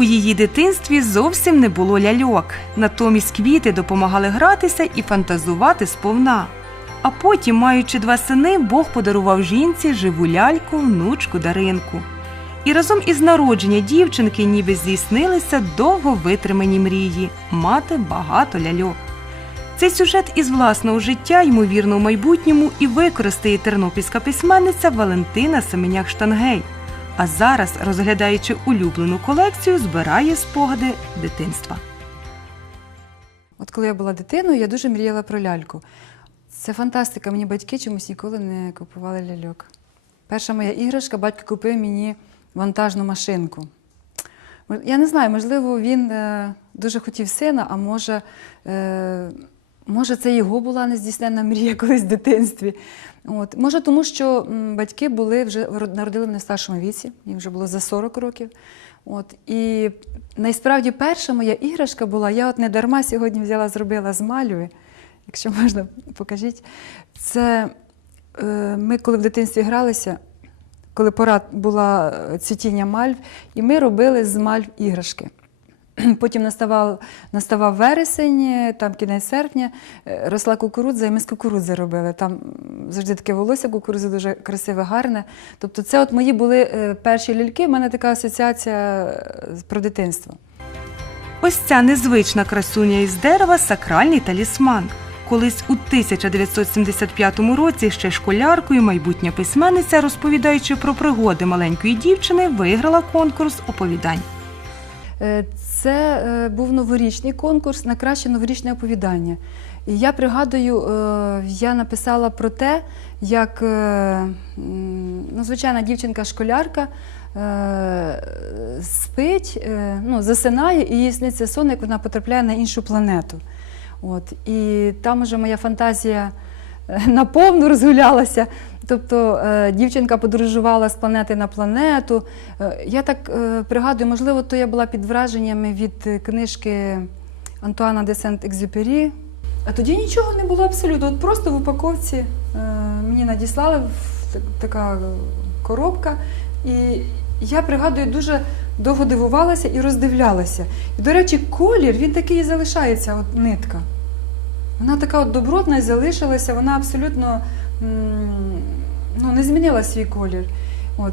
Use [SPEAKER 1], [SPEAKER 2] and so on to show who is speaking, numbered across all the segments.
[SPEAKER 1] У її дитинстві зовсім не було ляльок. Натомість квіти допомагали гратися і фантазувати сповна. А потім, маючи два сини, Бог подарував жінці живу ляльку, внучку Даринку. І разом із народження дівчинки ніби здійснилися довго витримані мрії мати багато ляльок. Цей сюжет із власного життя, ймовірно, у майбутньому і використає тернопільська письменниця Валентина Семеняк Штангей. А зараз, розглядаючи улюблену колекцію, збирає спогади дитинства.
[SPEAKER 2] От коли я була дитиною, я дуже мріяла про ляльку. Це фантастика. Мені батьки чомусь ніколи не купували ляльок. Перша моя іграшка, батько купив мені вантажну машинку. Я не знаю, можливо, він е, дуже хотів сина, а може, е, може, це його була нездійсненна мрія колись в дитинстві. От. Може, тому що батьки були вже народили мене в старшому віці, їм вже було за 40 років. От. І найсправді перша моя іграшка була, я от не дарма сьогодні взяла, зробила з мальви, якщо можна, покажіть. Це е, ми, коли в дитинстві гралися, коли пора була е, цвітіння мальв, і ми робили з мальв іграшки. Потім наставав, наставав вересень, там кінець серпня, е, росла кукурудза, і ми з кукурудзи робили. Там завжди таке волосся кукурудзи дуже красиве, гарне. Тобто, це от мої були е, перші ляльки. У мене така асоціація е, про дитинство.
[SPEAKER 1] Ось ця незвична красуня із дерева сакральний талісман. Колись у 1975 році ще школяркою майбутня письменниця, розповідаючи про пригоди маленької дівчини, виграла конкурс оповідань.
[SPEAKER 2] Е, Це е, був новорічний конкурс на краще новорічне оповідання. І я пригадую, е, я написала про те, як ну, звичайна дівчинка-школярка спить, ну, засинає, і їй сниться сон, як вона потрапляє на іншу планету. От. І там уже моя фантазія наповну розгулялася. Тобто е, дівчинка подорожувала з планети на планету. Е, Я так е, пригадую, можливо, то я була під враженнями від книжки Антуана де Сент-Екзюпері. А тоді нічого не було абсолютно. От просто в упаковці мені надіслали така коробка. І я пригадую, дуже довго дивувалася і роздивлялася. І, до речі, колір він такий і залишається, от нитка. Вона така от добротна і залишилася, вона абсолютно ну, не змінила свій колір. От,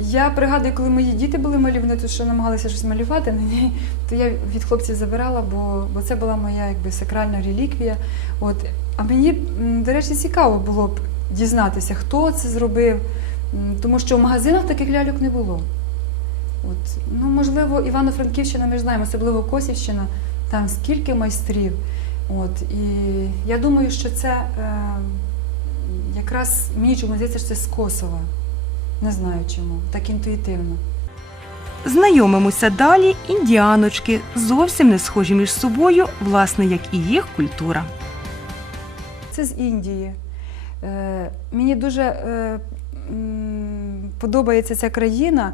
[SPEAKER 2] я пригадую, коли мої діти були малі, вони тут ще намагалися щось малювати на ній, то я від хлопців забирала, бо, бо це була моя якби, сакральна реліквія. От. А мені, до речі, цікаво було б дізнатися, хто це зробив, тому що в магазинах таких ляльок не було. От, ну, можливо, Івано-Франківщина, ми ж знаємо, особливо Косівщина, там скільки майстрів. От, і я думаю, що це е, якраз мені чому здається, що це з Косова. Не знаю чому, так інтуїтивно.
[SPEAKER 1] Знайомимося далі індіаночки, зовсім не схожі між собою, власне, як і їх культура.
[SPEAKER 2] Це з Індії. Е, мені дуже е, подобається ця країна.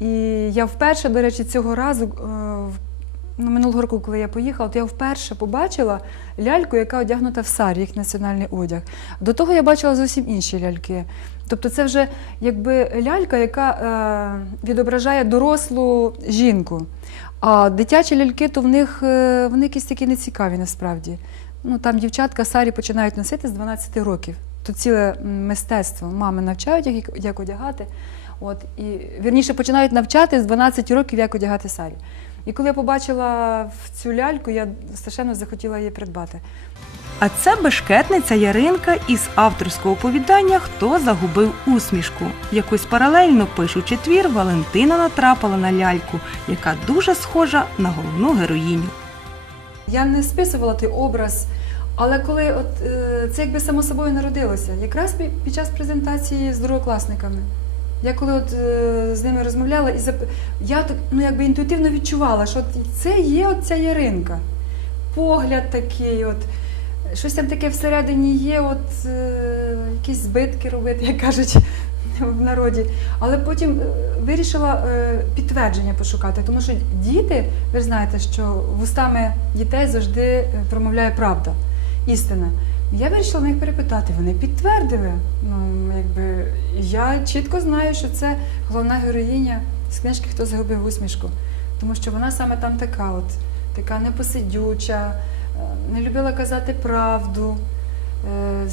[SPEAKER 2] І я вперше, до речі, цього разу, е, ну, минулого року, коли я поїхала, то я вперше побачила ляльку, яка одягнута в сарі, їх національний одяг. До того я бачила зовсім інші ляльки. Тобто це вже якби лялька, яка е, відображає дорослу жінку. А дитячі ляльки, то в них е, вони якісь такі нецікаві насправді. Ну, там дівчатка сарі починають носити з 12 років. Тут ціле мистецтво. Мами навчають, як, як одягати. От, і, вірніше, починають навчати з 12 років, як одягати сарі. І коли я побачила в цю ляльку, я страшенно захотіла її придбати.
[SPEAKER 1] А це бешкетниця Яринка із авторського оповідання Хто загубив усмішку. Якось паралельно пишучи твір, Валентина натрапила на ляльку, яка дуже схожа на головну героїню.
[SPEAKER 2] Я не списувала той образ, але коли от, е, це якби само собою народилося, якраз під час презентації з другокласниками. Я коли от, е, з ними розмовляла, і зап... я так ну, якби інтуїтивно відчувала, що от це є от ця Яринка. Погляд такий, от, щось там таке всередині є, от, е, якісь збитки робити, як кажуть в народі. Але потім е, вирішила е, підтвердження пошукати, тому що діти, ви ж знаєте, що вустами дітей завжди е, промовляє правда, істина. Я вирішила в них перепитати. Вони підтвердили. Ну, якби, я чітко знаю, що це головна героїня з книжки Хто загубив усмішку. Тому що вона саме там така, от, така непосидюча, е, не любила казати правду е,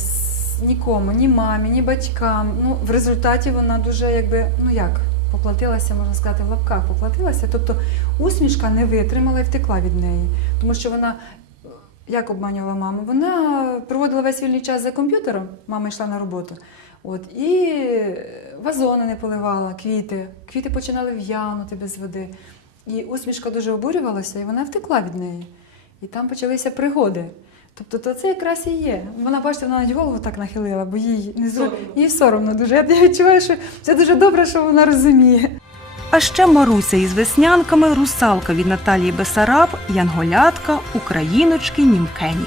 [SPEAKER 2] нікому, ні мамі, ні батькам. Ну, в результаті вона дуже якби, ну як, поплатилася, можна сказати, в лапках поплатилася. Тобто усмішка не витримала і втекла від неї. Тому що вона як обманювала маму? Вона проводила весь вільний час за комп'ютером, мама йшла на роботу. От, і вазони не поливала, квіти. Квіти починали в'янути без води. І усмішка дуже обурювалася, і вона втекла від неї. І там почалися пригоди. Тобто то це якраз і є. Вона, бачите, вона навіть голову так нахилила, бо їй не зру... Соромно. їй соромно дуже. Я відчуваю, що це дуже добре, що вона розуміє.
[SPEAKER 1] А ще Маруся із веснянками, русалка від Наталії Бесараб, Янголятка, Україночки, Німкені.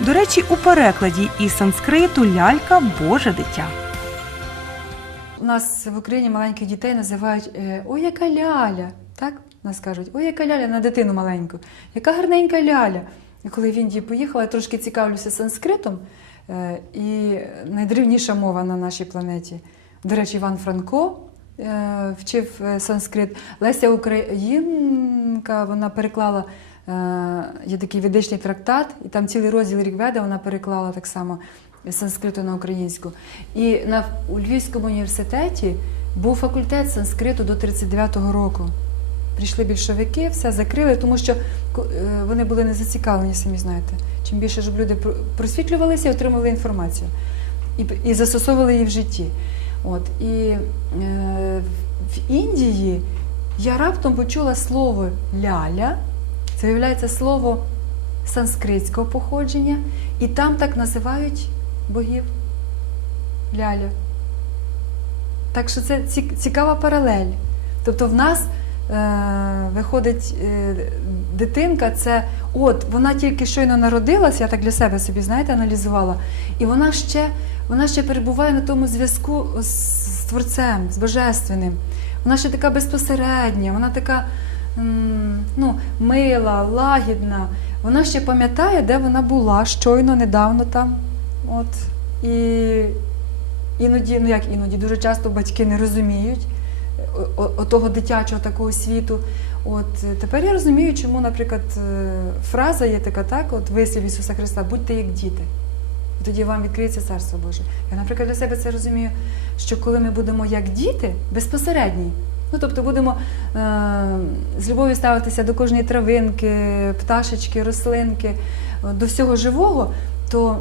[SPEAKER 1] До речі, у перекладі із санскриту лялька Боже дитя.
[SPEAKER 2] Нас в Україні маленьких дітей називають е, ой, яка ляля. Так нас кажуть, ой, яка ляля на дитину маленьку, яка гарненька ляля. І коли в Індію поїхала, я трошки цікавлюся санскритом, е, і найдревніша мова на нашій планеті. До речі, Іван Франко е, вчив санскрит. Леся Українка вона переклала. Є такий ведичний трактат, і там цілий розділ Рігведа вона переклала так само санскриту на українську. І на, у Львівському університеті був факультет санскриту до 39-го року. Прийшли більшовики, все закрили, тому що е, вони були не зацікавлені, самі знаєте. Чим більше щоб люди просвітлювалися і отримували інформацію і, і застосовували її в житті. От, і е, в Індії я раптом почула слово ляля, це виявляється слово санскритського походження, і там так називають богів ляля. Так що це цікава паралель. Тобто в нас е, виходить е, дитинка, це от вона тільки щойно народилась, я так для себе собі, знаєте, аналізувала, і вона ще, вона ще перебуває на тому зв'язку з, Творцем, з Божественним. Вона ще така безпосередня, вона така м, ну, мила, лагідна. Вона ще пам'ятає, де вона була щойно, недавно там. От. І іноді, ну як іноді, дуже часто батьки не розуміють о- о- отого дитячого такого світу. От е, тепер я розумію, чому, наприклад, е, фраза є така, так, от вислів Ісуса Христа, будьте як діти. І тоді вам відкриється Царство Боже. Я, наприклад, для себе це розумію, що коли ми будемо як діти, безпосередні, ну тобто будемо е- з любов'ю ставитися до кожної травинки, пташечки, рослинки, е, до всього живого, то е,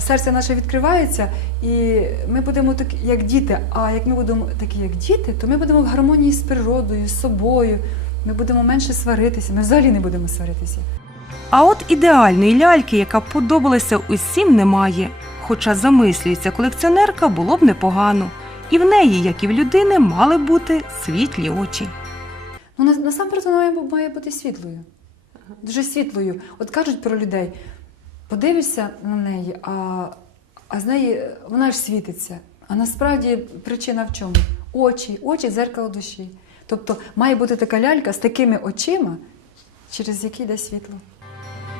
[SPEAKER 2] серце наше відкривається, і ми будемо так, як діти. А як ми будемо такі, як діти, то ми будемо в гармонії з природою, з собою. Ми будемо менше сваритися. Ми взагалі не будемо сваритися.
[SPEAKER 1] А от ідеальної ляльки, яка подобалася усім, немає. Хоча замислюється колекціонерка, було б непогано. І в неї, як і в людини, мали бути світлі очі.
[SPEAKER 2] Ну, насамперед вона має бути світлою. Дуже світлою. От кажуть про людей, подивишся на неї, а, а з неї вона ж світиться. А насправді причина в чому? Очі, очі дзеркало душі. Тобто має бути така лялька з такими очима, через які йде світло.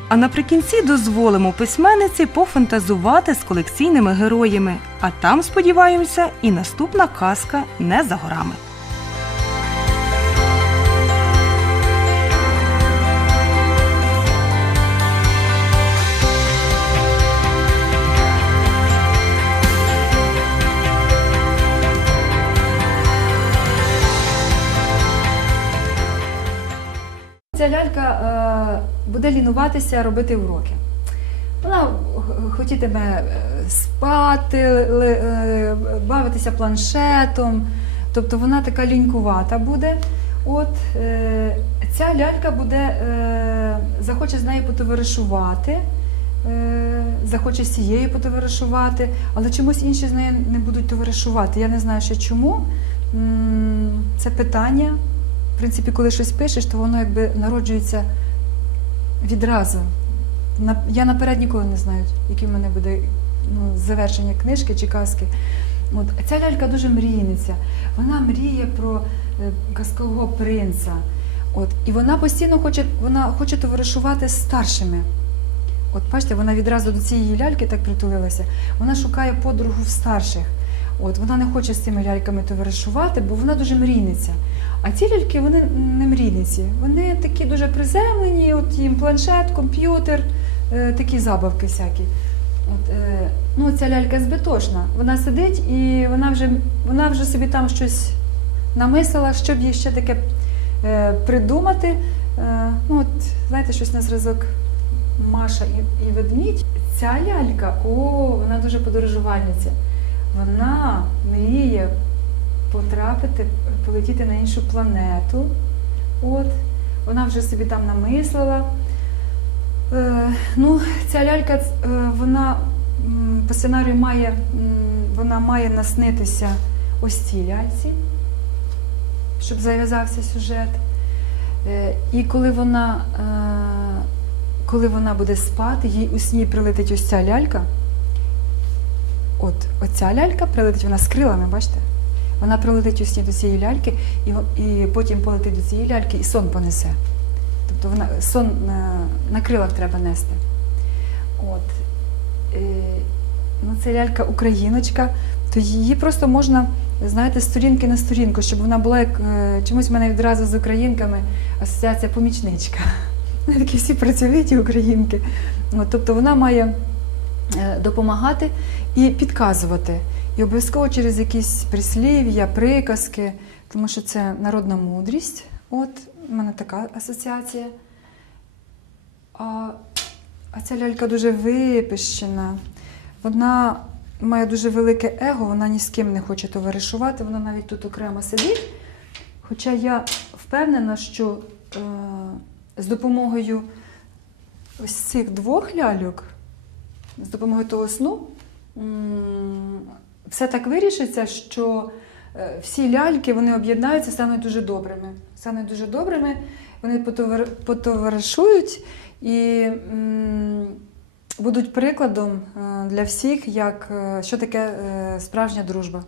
[SPEAKER 1] А наприкінці дозволимо письменниці пофантазувати з колекційними героями. А там, сподіваємося, і наступна казка не за горами.
[SPEAKER 2] Е, буде лінуватися робити уроки. Вона хотітиме е, спати, е, бавитися планшетом, тобто вона така лінькувата буде. От е, ця лялька буде, е, захоче з нею потоваришувати, е, захоче з цією потоваришувати, але чомусь інші з нею не будуть товаришувати. Я не знаю ще чому. Це питання. В принципі, коли щось пишеш, то воно якби народжується відразу. я наперед ніколи не знаю, яке в мене буде ну, завершення книжки чи казки. От, ця лялька дуже мрійниця. Вона мріє про е, казкового принца. От, і вона постійно хоче, вона хоче товаришувати з старшими. От бачите, вона відразу до цієї ляльки так притулилася. Вона шукає подругу в старших. От вона не хоче з цими ляльками товаришувати, бо вона дуже мрійниця. А ці ляльки вони не мрійниці. Вони такі дуже приземлені, от їм планшет, комп'ютер, е, такі забавки всякі. От, е, ну, ця лялька збитошна. Вона сидить і вона вже, вона вже собі там щось намислила, щоб їй ще таке е, придумати. Е, ну, от, знаєте, щось на зразок Маша і, і ведмідь. Ця лялька, о, вона дуже подорожувальниця. Вона мріє потрапити, полетіти на іншу планету. От, вона вже собі там намислила. Е, ну, ця лялька, е, вона по сценарію має, вона має наснитися ось цій ляльці, щоб зав'язався сюжет. Е, і коли вона, е, коли вона буде спати, їй у сні прилетить ось ця лялька. От оця лялька прилетить, вона з крилами, бачите? Вона прилетить у сні до цієї ляльки, і, і потім полетить до цієї ляльки і сон понесе. Тобто вона сон на, на крилах треба нести. От. Е, ну, це лялька україночка, то її просто можна, знаєте, сторінки на сторінку, щоб вона була як е, чомусь в мене відразу з українками асоціація помічничка. Такі всі працьовиті українки. От, тобто вона має е, допомагати і підказувати. І обов'язково через якісь прислів'я, приказки, тому що це народна мудрість. От у мене така асоціація. А, а ця лялька дуже випищена. Вона має дуже велике его, вона ні з ким не хоче товаришувати, вона навіть тут окремо сидить. Хоча я впевнена, що е, з допомогою ось цих двох ляльок, з допомогою того сну, все так вирішиться, що е, всі ляльки вони об'єднаються, стануть дуже добрими. Стануть дуже добрими, вони потовар- потоваришують і м, будуть прикладом е, для всіх, як, е, що таке справжня дружба.